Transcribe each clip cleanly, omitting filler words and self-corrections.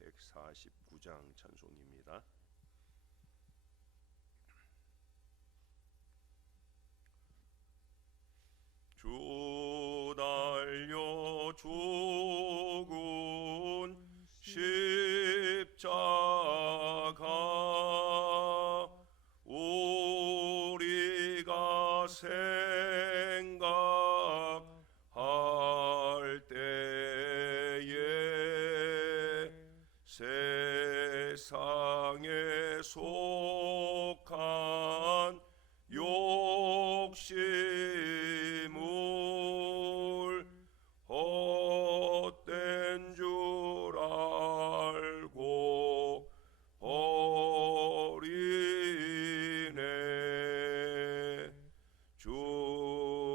149장 찬송입니다. 주 달려 죽은 십자가 우리가 생각할 때에 세상에 속한 욕심을 헛된 줄 알고 버리네.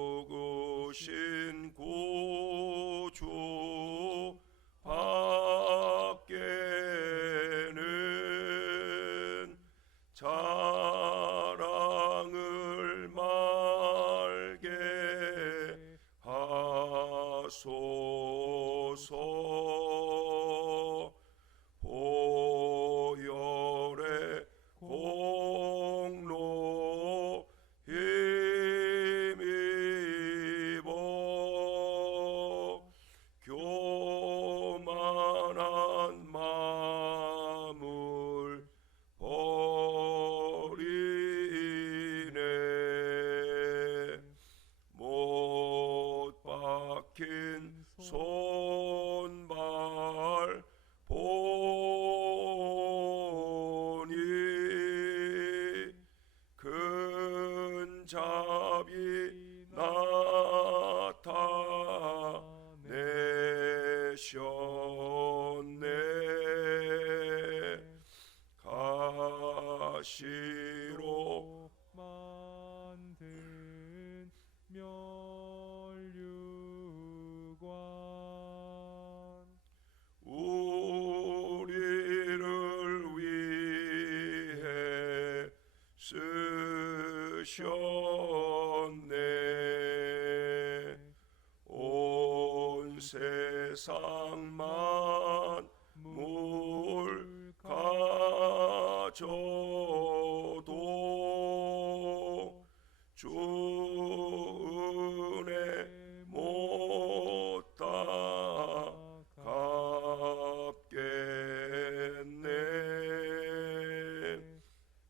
죽으신 구주 밖에는 자랑을 말게 하소서. 보혈의 공로 힘입어 교만한 마음을 버리네. 못 박힌 손발 보니 큰 자비 나타내셨네. 가시로 만든 면류관 우리를 위해 쓰셨네. 온 세상 만물 가져도 주 은혜 못 갚겠네.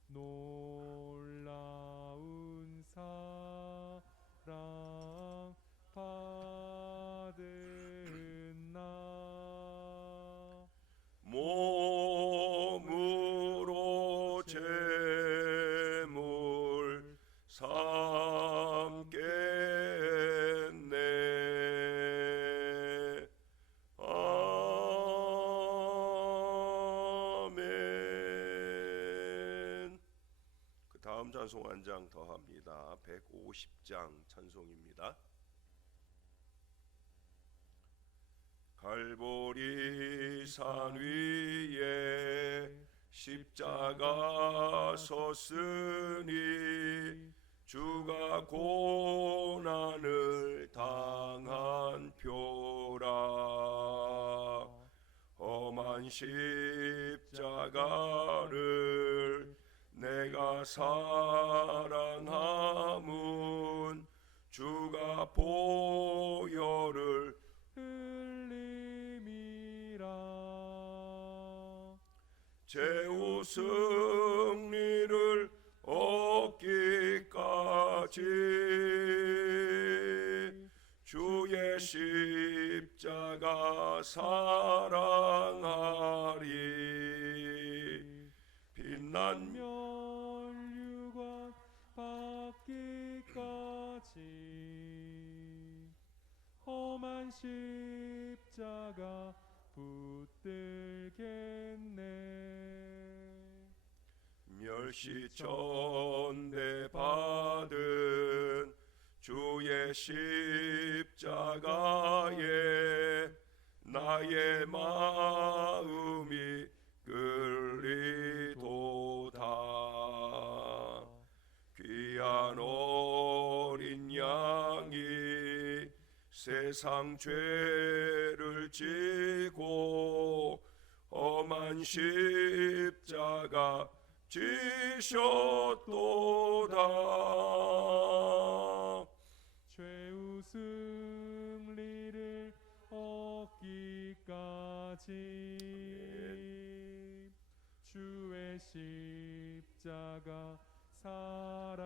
놀라운 사랑 받은 나 몸으로 제물 삼겠네. 아멘. 그 다음 찬송 한 장 더 합니다. 150장 찬송입니다. 갈보리 산 위에 십자가 섰으니 주가 고난을 당한 표라. 험한 십자가를 내가 사랑함은 주가 보혈을 흘림이라. 최후 승리를 얻기까지 주의 십자가 사랑하리. 빛난 면류관 받기까지 험한 십자가 붙들겠네. 멸시천대 받은 주의 십자가에 나의 마음이 끌리도다. 귀한 어린 양이 세상 죄를 죄를 지고 험한 십자가 지셨도다. 최후 승리를 얻기까지 주의 십자가 사랑하리.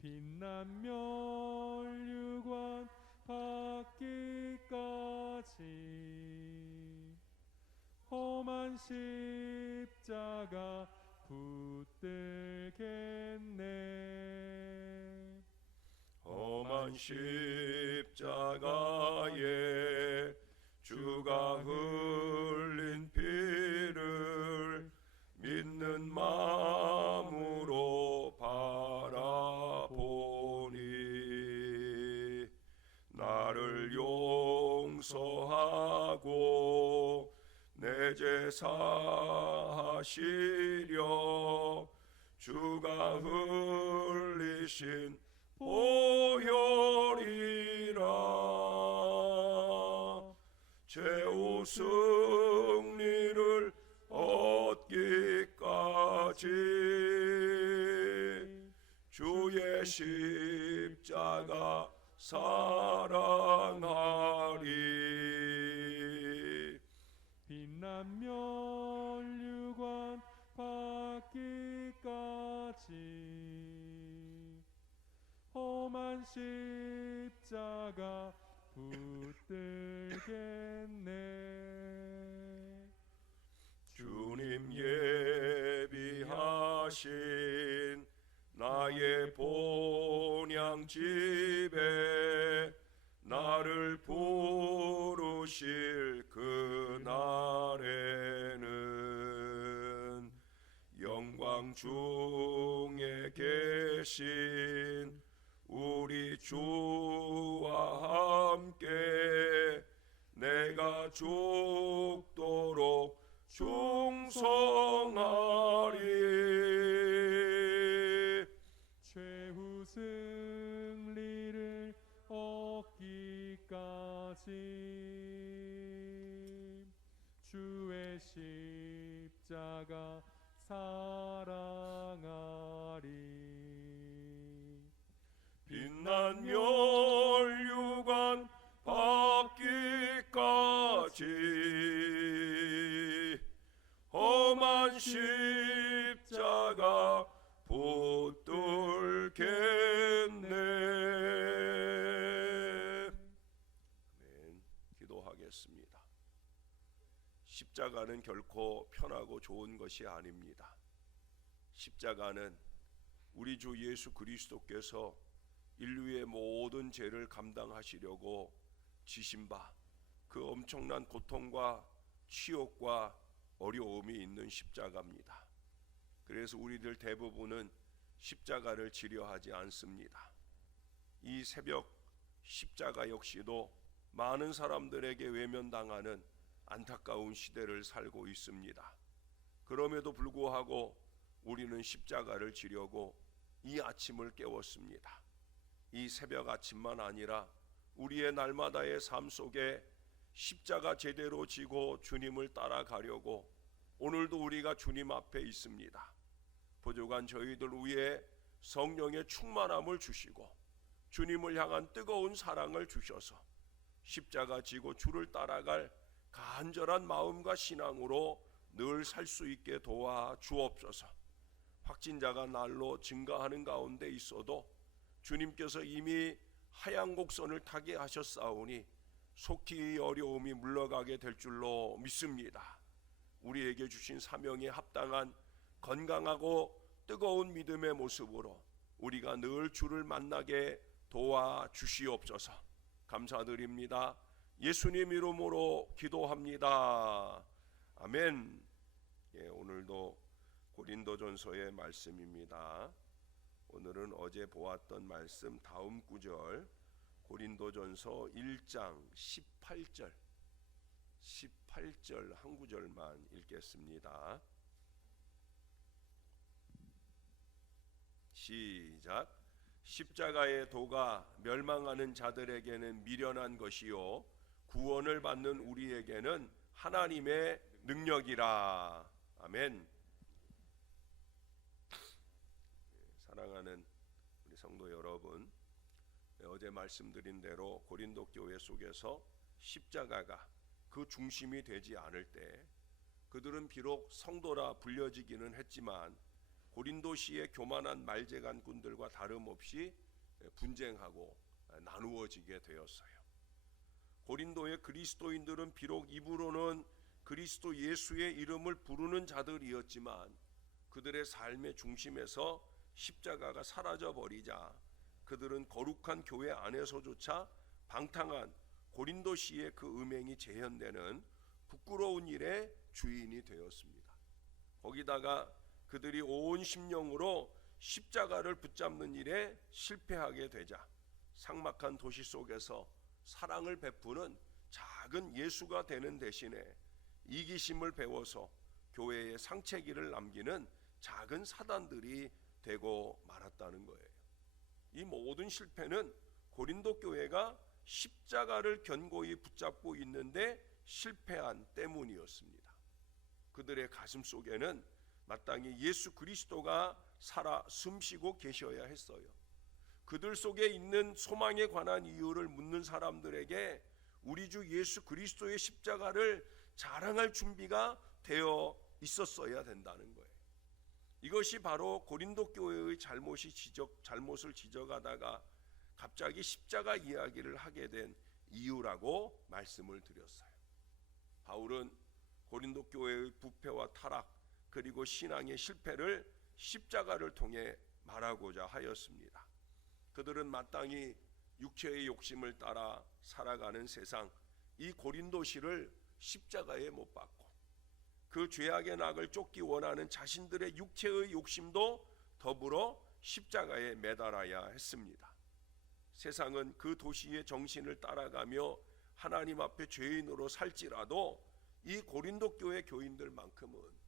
빛난 면류관 받기까지 험한 십자가 붙들겠네. 험한 십자가에 주가 흘린 피를 믿는 마음으로 바라보니 나를 용서하고 내 죄 사하시려 주가 흘리신 보혈이라. 최후 승리를 얻기까지 주의 십자가 사랑하리. 빛난 면류관 받기까지 험한 십자가 붙들겠네. 주님 예비하신 나의 본향 집에 나를 부르실 그날에는 영광 중에 계신 우리 주와 함께 내가 죽도록 충성하리. 최후 승리를 얻기까지 주의 십자가 사랑하리. 빛난 면류관 받기까지 험한 십자가 붙들겠네. 아멘. 기도하겠습니다. 십자가는 결코 편하고 좋은 것이 아닙니다. 십자가는 우리 주 예수 그리스도께서 인류의 모든 죄를 감당하시려고 지신 바 그 엄청난 고통과 치욕과 어려움이 있는 십자가입니다. 그래서 우리들 대부분은 십자가를 지려하지 않습니다. 이 새벽 십자가 역시도 많은 사람들에게 외면당하는 안타까운 시대를 살고 있습니다. 그럼에도 불구하고 우리는 십자가를 지려고 이 아침을 깨웠습니다. 이 새벽 아침만 아니라 우리의 날마다의 삶 속에 십자가 제대로 지고 주님을 따라가려고 오늘도 우리가 주님 앞에 있습니다. 부족한 저희들 위에 성령의 충만함을 주시고 주님을 향한 뜨거운 사랑을 주셔서 십자가 지고 주를 따라갈 간절한 마음과 신앙으로 늘 살 수 있게 도와 주옵소서. 확진자가 날로 증가하는 가운데 있어도 주님께서 이미 하얀 곡선을 타게 하셨사오니 속히 어려움이 물러가게 될 줄로 믿습니다. 우리에게 주신 사명에 합당한 건강하고 뜨거운 믿음의 모습으로 우리가 늘 주를 만나게 도와 주시옵소서. 감사드립니다. 예수님 이름으로 기도합니다. 아멘. 오늘도 고린도전서의 말씀입니다. 오늘은 어제 보았던 말씀 다음 구절 고린도전서 1장 18절 한 구절만 읽겠습니다. 시작. 십자가의 도가 멸망하는 자들에게는 미련한 것이요 구원을 받는 우리에게는 하나님의 능력이라. 아멘. 사랑하는 우리 성도 여러분, 어제 말씀드린 대로 고린도 교회 속에서 십자가가 그 중심이 되지 않을 때 그들은 비록 성도라 불려지기는 했지만 고린도시의 교만한 말재간꾼들과 다름없이 분쟁하고 나누어지게 되었어요. 고린도의 그리스도인들은 비록 입으로는 그리스도 예수의 이름을 부르는 자들이었지만 그들의 삶의 중심에서 십자가가 사라져 버리자 그들은 거룩한 교회 안에서조차 방탕한 고린도시의 그 음행이 재현되는 부끄러운 일의 주인이 되었습니다. 거기다가 그들이 온 심령으로 십자가를 붙잡는 일에 실패하게 되자 삭막한 도시 속에서 사랑을 베푸는 작은 예수가 되는 대신에 이기심을 배워서 교회에 상체기를 남기는 작은 사단들이 되고 말았다는 거예요. 이 모든 실패는 고린도 교회가 십자가를 견고히 붙잡고 있는데 실패한 때문이었습니다. 그들의 가슴 속에는 마땅히 예수 그리스도가 살아 숨쉬고 계셔야 했어요. 그들 속에 있는 소망에 관한 이유를 묻는 사람들에게 우리 주 예수 그리스도의 십자가를 자랑할 준비가 되어 있었어야 된다는 거예요. 이것이 바로 고린도 교회의 잘못을 지적하다가 갑자기 십자가 이야기를 하게 된 이유라고 말씀을 드렸어요. 바울은 고린도 교회의 부패와 타락 그리고 신앙의 실패를 십자가를 통해 말하고자 하였습니다. 그들은 마땅히 육체의 욕심을 따라 살아가는 세상, 이 고린도시를 십자가에 못 박고 그 죄악의 낙을 쫓기 원하는 자신들의 육체의 욕심도 더불어 십자가에 매달아야 했습니다. 세상은 그 도시의 정신을 따라가며 하나님 앞에 죄인으로 살지라도 이 고린도 교회 교인들만큼은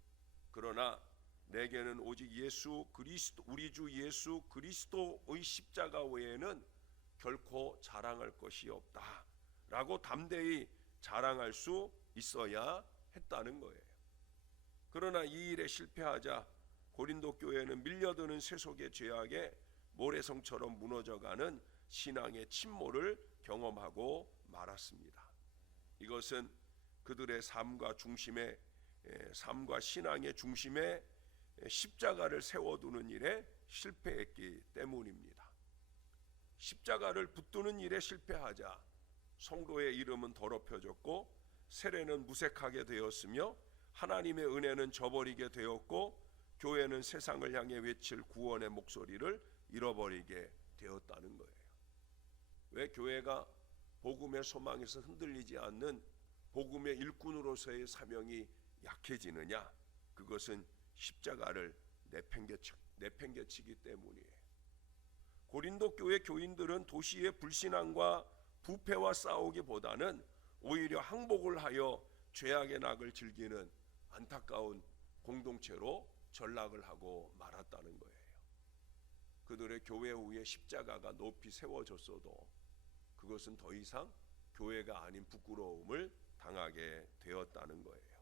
그러나 내게는 오직 예수 그리스도 우리 주 예수 그리스도의 십자가 외에는 결코 자랑할 것이 없다라고 담대히 자랑할 수 있어야 했다는 거예요. 그러나 이 일에 실패하자 고린도 교회는 밀려드는 세속의 죄악에 모래성처럼 무너져가는 신앙의 침몰을 경험하고 말았습니다. 이것은 그들의 삶과 신앙의 중심에 십자가를 세워두는 일에 실패했기 때문입니다. 십자가를 붙드는 일에 실패하자 성도의 이름은 더럽혀졌고 세례는 무색하게 되었으며 하나님의 은혜는 저버리게 되었고 교회는 세상을 향해 외칠 구원의 목소리를 잃어버리게 되었다는 거예요. 왜 교회가 복음의 소망에서 흔들리지 않는 복음의 일꾼으로서의 사명이 약해지느냐? 그것은 십자가를 내팽개치기 때문이에요. 고린도 교회 교인들은 도시의 불신앙과 부패와 싸우기보다는 오히려 항복을 하여 죄악의 낙을 즐기는 안타까운 공동체로 전락을 하고 말았다는 거예요. 그들의 교회 위에 십자가가 높이 세워졌어도 그것은 더 이상 교회가 아닌 부끄러움을 당하게 되었다는 거예요.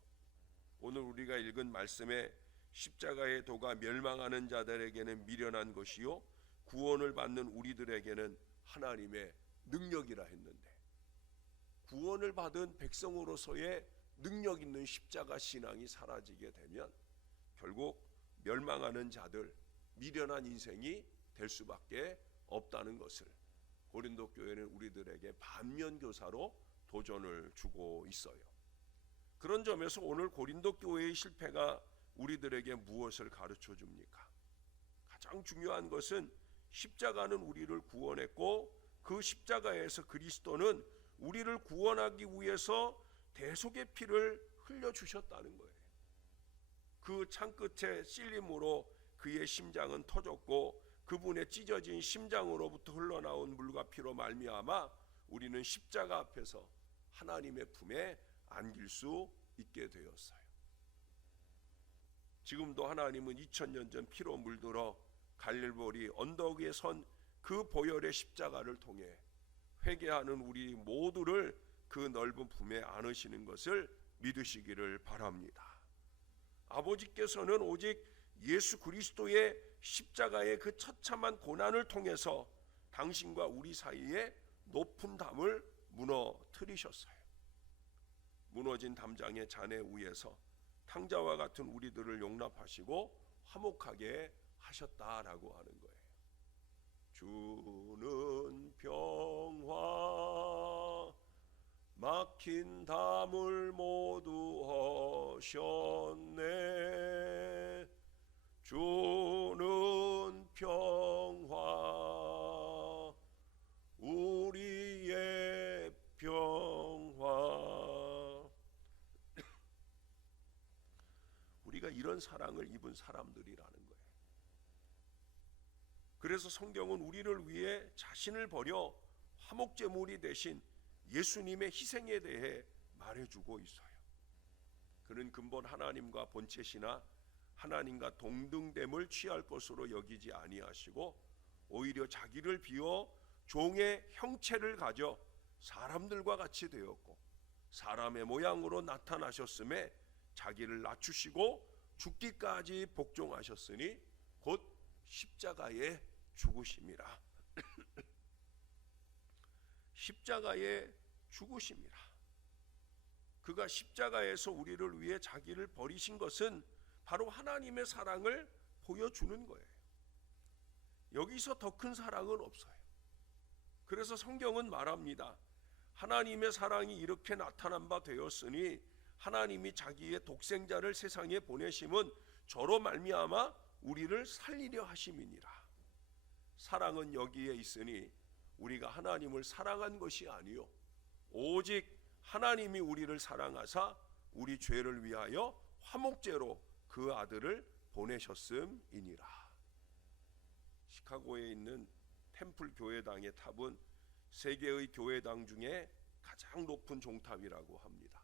오늘 우리가 읽은 말씀에 십자가의 도가 멸망하는 자들에게는 미련한 것이요 구원을 받는 우리들에게는 하나님의 능력이라 했는데, 구원을 받은 백성으로서의 능력 있는 십자가 신앙이 사라지게 되면 결국 멸망하는 자들, 미련한 인생이 될 수밖에 없다는 것을 고린도 교회는 우리들에게 반면교사로 도전을 주고 있어요. 그런 점에서 오늘 고린도 교회의 실패가 우리들에게 무엇을 가르쳐 줍니까? 가장 중요한 것은 십자가는 우리를 구원했고 그 십자가에서 그리스도는 우리를 구원하기 위해서 대속의 피를 흘려주셨다는 거예요. 그 창끝에 찔림으로 그의 심장은 터졌고 그분의 찢어진 심장으로부터 흘러나온 물과 피로 말미암아 우리는 십자가 앞에서 하나님의 품에 안길 수 있게 되었어요. 지금도 하나님은 2000년 전 피로 물들어 갈릴보리 언덕 위에 선 그 보혈의 십자가를 통해 회개하는 우리 모두를 그 넓은 품에 안으시는 것을 믿으시기를 바랍니다. 아버지께서는 오직 예수 그리스도의 십자가의 그 처참한 고난을 통해서 당신과 우리 사이에 높은 담을 무너뜨리셨어요. 무너진 담장의 잔해 위에서 탕자와 같은 우리들을 용납하시고 화목하게 하셨다라고 하는 거예요. 주는 평화 막힌 담을 모두 하셨네. 주는 평화 우리의 평화. 우리가 이런 사랑을 입은 사람들이라는 거예요. 그래서 성경은 우리를 위해 자신을 버려 화목제물이 되신 예수님의 희생에 대해 말해주고 있어요. 그는 근본 하나님과 본체시나 하나님과 동등됨을 취할 것으로 여기지 아니하시고 오히려 자기를 비워 종의 형체를 가져 사람들과 같이 되었고 사람의 모양으로 나타나셨음에 자기를 낮추시고 죽기까지 복종하셨으니 곧 십자가에 죽으심이라. 십자가에 죽으심이라. 그가 십자가에서 우리를 위해 자기를 버리신 것은 바로 하나님의 사랑을 보여주는 거예요. 여기서 더 큰 사랑은 없어요. 그래서 성경은 말합니다. 하나님의 사랑이 이렇게 나타난 바 되었으니 하나님이 자기의 독생자를 세상에 보내심은 저로 말미암아 우리를 살리려 하심이니라. 사랑은 여기에 있으니 우리가 하나님을 사랑한 것이 아니요 오직 하나님이 우리를 사랑하사 우리 죄를 위하여 화목제로 그 아들을 보내셨음이니라. 시카고에 있는 템플 교회당의 탑은 세계의 교회당 중에 가장 높은 종탑이라고 합니다.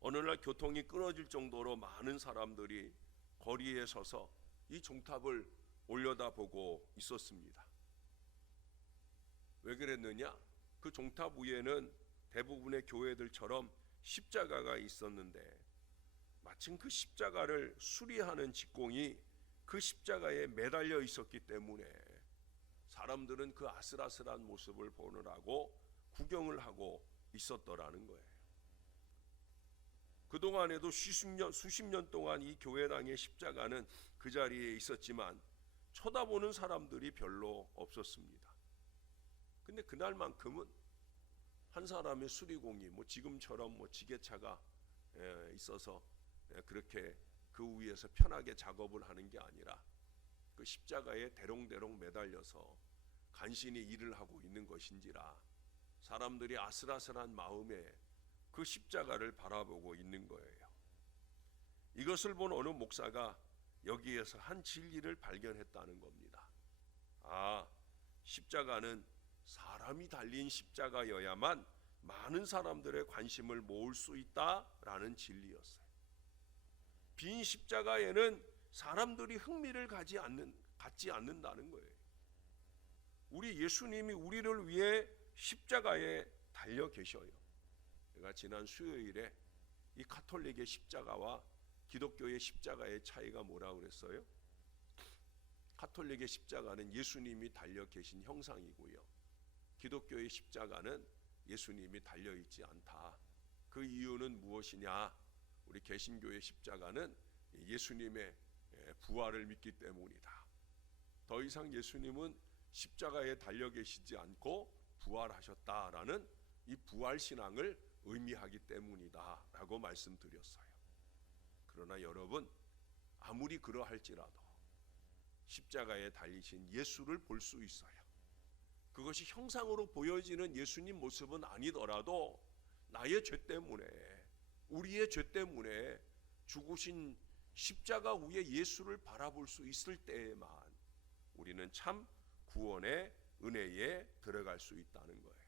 어느 날 교통이 끊어질 정도로 많은 사람들이 거리에 서서 이 종탑을 올려다보고 있었습니다. 왜 그랬느냐? 그 종탑 위에는 대부분의 교회들처럼 십자가가 있었는데 마침 그 십자가를 수리하는 직공이 그 십자가에 매달려 있었기 때문에 사람들은 그 아슬아슬한 모습을 보느라고 구경을 하고 있었더라는 거예요. 그동안에도 수십 년 동안 이 교회당의 십자가는 그 자리에 있었지만 쳐다보는 사람들이 별로 없었습니다. 근데 그날만큼은 한 사람의 수리공이 지금처럼 지게차가 있어서 그렇게 그 위에서 편하게 작업을 하는 게 아니라 그 십자가에 대롱대롱 매달려서 간신히 일을 하고 있는 것인지라 사람들이 아슬아슬한 마음에 그 십자가를 바라보고 있는 거예요. 이것을 본 어느 목사가 여기에서 한 진리를 발견했다는 겁니다. 아, 십자가는 사람이 달린 십자가여야만 많은 사람들의 관심을 모을 수 있다라는 진리였어요. 빈 십자가에는 사람들이 흥미를 갖지 않는다는 거예요. 우리 예수님이 우리를 위해 십자가에 달려 계셔요. 제가 지난 수요일에 이 가톨릭의 십자가와 기독교의 십자가의 차이가 뭐라고 그랬어요? 가톨릭의 십자가는 예수님이 달려 계신 형상이고요. 기독교의 십자가는 예수님이 달려 있지 않다. 그 이유는 무엇이냐? 우리 개신교의 십자가는 예수님의 부활을 믿기 때문이다. 더 이상 예수님은 십자가에 달려 계시지 않고 부활하셨다라는 이 부활 신앙을 의미하기 때문이다 라고 말씀드렸어요. 그러나 여러분, 아무리 그러할지라도 십자가에 달리신 예수를 볼 수 있어요. 그것이 형상으로 보여지는 예수님 모습은 아니더라도 나의 죄 때문에, 우리의 죄 때문에 죽으신 십자가 위에 예수를 바라볼 수 있을 때에만 우리는 참 구원의 은혜에 들어갈 수 있다는 거예요.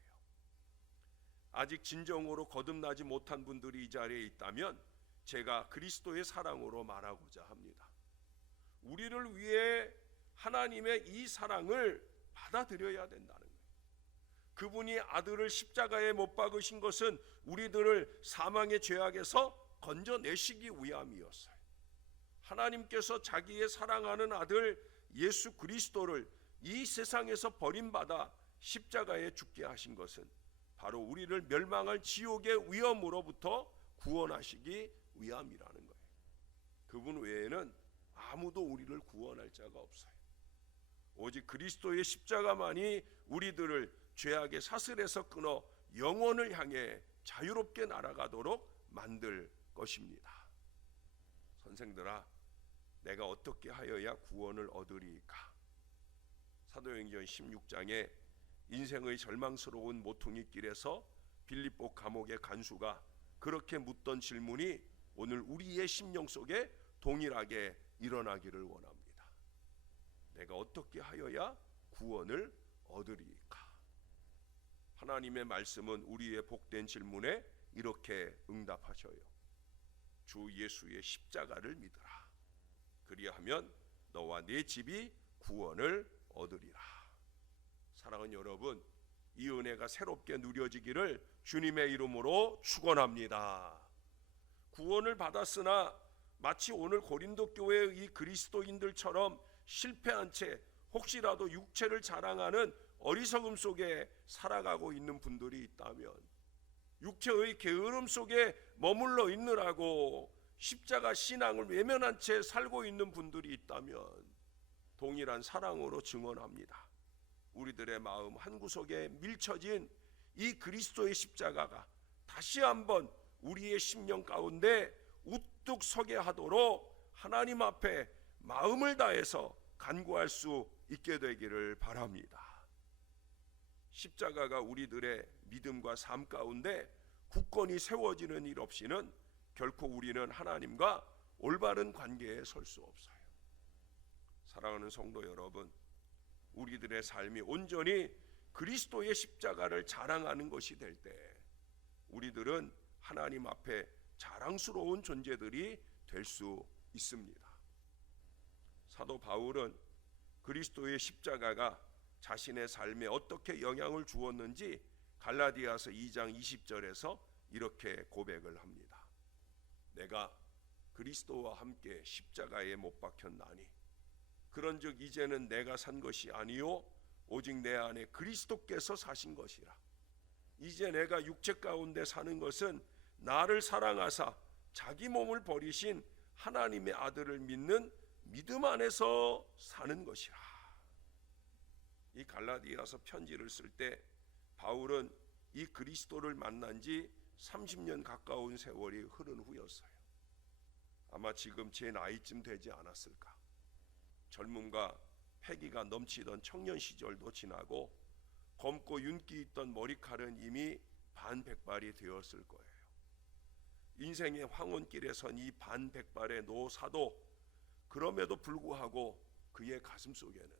아직 진정으로 거듭나지 못한 분들이 이 자리에 있다면 제가 그리스도의 사랑으로 말하고자 합니다. 우리를 위해 하나님의 이 사랑을 받아들여야 된다는 거예요. 그분이 아들을 십자가에 못 박으신 것은 우리들을 사망의 죄악에서 건져내시기 위함이었어요. 하나님께서 자기의 사랑하는 아들 예수 그리스도를 이 세상에서 버림받아 십자가에 죽게 하신 것은 바로 우리를 멸망할 지옥의 위험으로부터 구원하시기 위함이라는 거예요. 그분 외에는 아무도 우리를 구원할 자가 없어요. 오직 그리스도의 십자가만이 우리들을 죄악의 사슬에서 끊어 영원을 향해 자유롭게 날아가도록 만들 것입니다. 선생들아, 내가 어떻게 하여야 구원을 얻으리까? 사도행전 16장에 인생의 절망스러운 모퉁이 길에서 빌립보 감옥의 간수가 그렇게 묻던 질문이 오늘 우리의 심령 속에 동일하게 일어나기를 원합니다. 내가 어떻게 하여야 구원을 얻으리까? 하나님의 말씀은 우리의 복된 질문에 이렇게 응답하셔요. 주 예수의 십자가를 믿으라. 그리하면 너와 네 집이 구원을 얻으리라. 사랑하는 여러분, 이 은혜가 새롭게 누려지기를 주님의 이름으로 축원합니다. 구원을 받았으나 마치 오늘 고린도 교회의 이 그리스도인들처럼 실패한 채 혹시라도 육체를 자랑하는 어리석음 속에 살아가고 있는 분들이 있다면, 육체의 게으름 속에 머물러 있느라고 십자가 신앙을 외면한 채 살고 있는 분들이 있다면 동일한 사랑으로 증언합니다. 우리들의 마음 한구석에 밀쳐진 이 그리스도의 십자가가 다시 한번 우리의 심령 가운데 우뚝 서게 하도록 하나님 앞에 마음을 다해서 간구할 수 있게 되기를 바랍니다. 십자가가 우리들의 믿음과 삶 가운데 굳건히 세워지는 일 없이는 결코 우리는 하나님과 올바른 관계에 설 수 없어요. 사랑하는 성도 여러분, 우리들의 삶이 온전히 그리스도의 십자가를 자랑하는 것이 될 때 우리들은 하나님 앞에 자랑스러운 존재들이 될 수 있습니다. 사도 바울은 그리스도의 십자가가 자신의 삶에 어떻게 영향을 주었는지 갈라디아서 2장 20절에서 이렇게 고백을 합니다. 내가 그리스도와 함께 십자가에 못 박혔나니 그런즉 이제는 내가 산 것이 아니요 오직 내 안에 그리스도께서 사신 것이라. 이제 내가 육체 가운데 사는 것은 나를 사랑하사 자기 몸을 버리신 하나님의 아들을 믿는 믿음 안에서 사는 것이라. 이 갈라디아서 편지를 쓸 때 바울은 이 그리스도를 만난 지 30년 가까운 세월이 흐른 후였어요. 아마 지금 제 나이쯤 되지 않았을까. 젊음과 패기가 넘치던 청년 시절도 지나고 검고 윤기 있던 머리칼은 이미 반백발이 되었을 거예요. 인생의 황혼길에 선 이 반백발의 노사도 그럼에도 불구하고 그의 가슴 속에는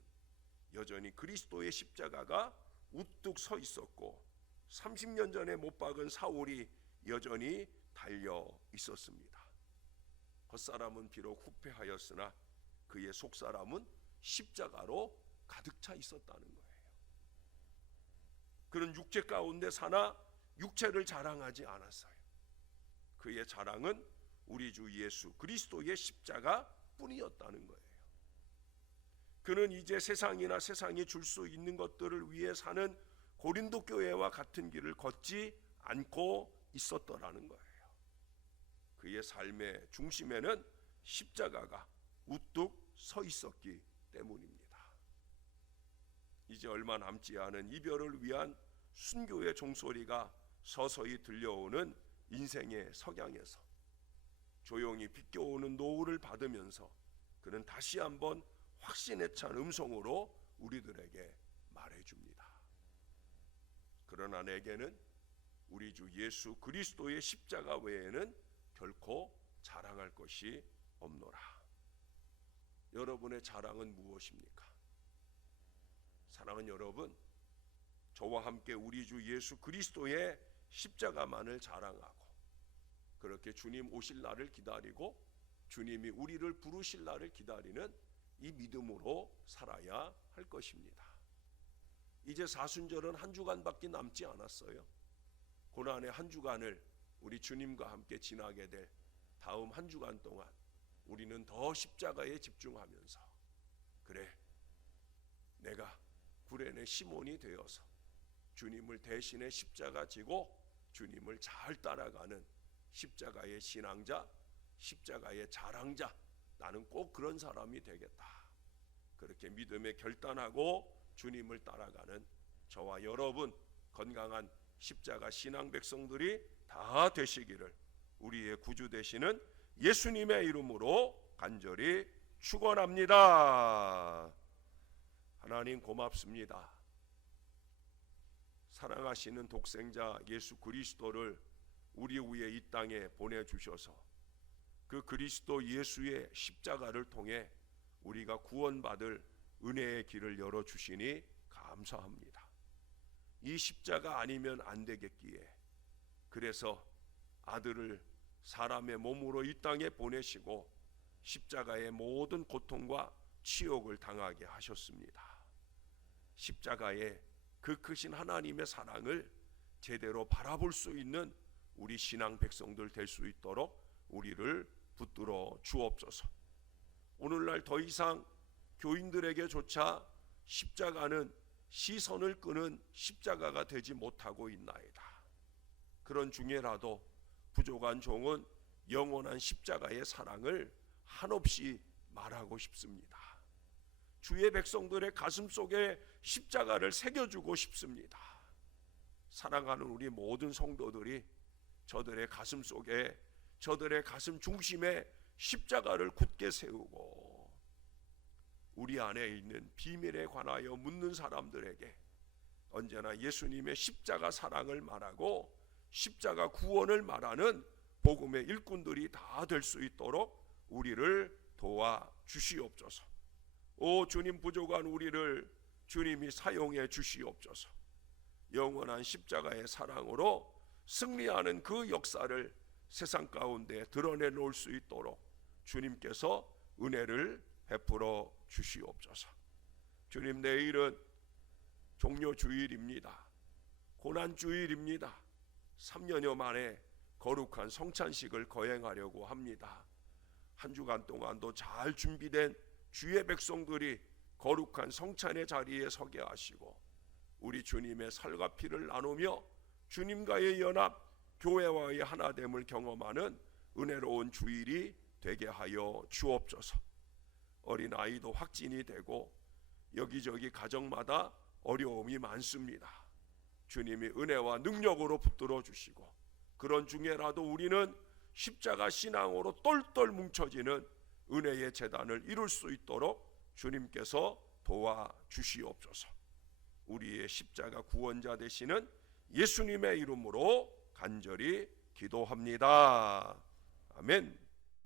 여전히 그리스도의 십자가가 우뚝 서 있었고 30년 전에 못 박은 사울이 여전히 달려 있었습니다. 겉사람은 비록 후패하였으나 그의 속사람은 십자가로 가득 차 있었다는 거예요. 그는 육체 가운데 사나 육체를 자랑하지 않았어요. 그의 자랑은 우리 주 예수 그리스도의 십자가 뿐이었다는 거예요. 그는 이제 세상이나 세상이 줄 수 있는 것들을 위해 사는 고린도 교회와 같은 길을 걷지 않고 있었더라는 거예요. 그의 삶의 중심에는 십자가가 우뚝 서 있었기 때문입니다. 이제 얼마 남지 않은 이별을 위한 순교의 종소리가 서서히 들려오는 인생의 석양에서 조용히 비껴오는 노을을 받으면서 그는 다시 한번 확신에 찬 음성으로 우리들에게 말해줍니다. 그러나 내게는 우리 주 예수 그리스도의 십자가 외에는 결코 자랑할 것이 없노라. 여러분의 자랑은 무엇입니까? 사랑하는 여러분, 저와 함께 우리 주 예수 그리스도의 십자가만을 자랑하고 그렇게 주님 오실 날을 기다리고 주님이 우리를 부르실 날을 기다리는 이 믿음으로 살아야 할 것입니다. 이제 사순절은 한 주간밖에 남지 않았어요. 고난의 한 주간을 우리 주님과 함께 지나게 될 다음 한 주간 동안 우리는 더 십자가에 집중하면서, 그래, 내가 구레네 시몬이 되어서 주님을 대신에 십자가 지고 주님을 잘 따라가는 십자가의 신앙자, 십자가의 자랑자, 나는 꼭 그런 사람이 되겠다. 그렇게 믿음에 결단하고 주님을 따라가는 저와 여러분, 건강한 십자가 신앙 백성들이 다 되시기를 우리의 구주 되시는 예수님의 이름으로 간절히 축원합니다. 하나님 고맙습니다. 사랑하시는 독생자 예수 그리스도를 우리 위에 이 땅에 보내주셔서 그 그리스도 예수의 십자가를 통해 우리가 구원받을 은혜의 길을 열어주시니 감사합니다. 이 십자가 아니면 안 되겠기에 그래서 아들을 사람의 몸으로 이 땅에 보내시고 십자가의 모든 고통과 치욕을 당하게 하셨습니다. 십자가의 그 크신 하나님의 사랑을 제대로 바라볼 수 있는 우리 신앙 백성들 될 수 있도록 우리를 붙들어 주옵소서. 오늘날 더 이상 교인들에게조차 십자가는 시선을 끄는 십자가가 되지 못하고 있나이다. 그런 중에라도 부족한 종은 영원한 십자가의 사랑을 한없이 말하고 싶습니다. 주의 백성들의 가슴 속에 십자가를 새겨주고 싶습니다. 사랑하는 우리 모든 성도들이 저들의 가슴 속에, 저들의 가슴 중심에 십자가를 굳게 세우고 우리 안에 있는 비밀에 관하여 묻는 사람들에게 언제나 예수님의 십자가 사랑을 말하고 십자가 구원을 말하는 복음의 일꾼들이 다 될 수 있도록 우리를 도와 주시옵소서. 오 주님, 부족한 우리를 주님이 사용해 주시옵소서. 영원한 십자가의 사랑으로 승리하는 그 역사를 세상 가운데 드러내 놓을 수 있도록 주님께서 은혜를 베풀어 주시옵소서. 주님, 내일은 종료주일입니다. 고난주일입니다. 3년여 만에 거룩한 성찬식을 거행하려고 합니다. 한 주간 동안도 잘 준비된 주의 백성들이 거룩한 성찬의 자리에 서게 하시고 우리 주님의 살과 피를 나누며 주님과의 연합, 교회와의 하나됨을 경험하는 은혜로운 주일이 되게 하여 주옵소서. 어린아이도 확진이 되고 여기저기 가정마다 어려움이 많습니다. 주님이 은혜와 능력으로 붙들어 주시고 그런 중에라도 우리는 십자가 신앙으로 똘똘 뭉쳐지는 은혜의 제단을 이룰 수 있도록 주님께서 도와주시옵소서. 우리의 십자가 구원자 되시는 예수님의 이름으로 간절히 기도합니다. 아멘.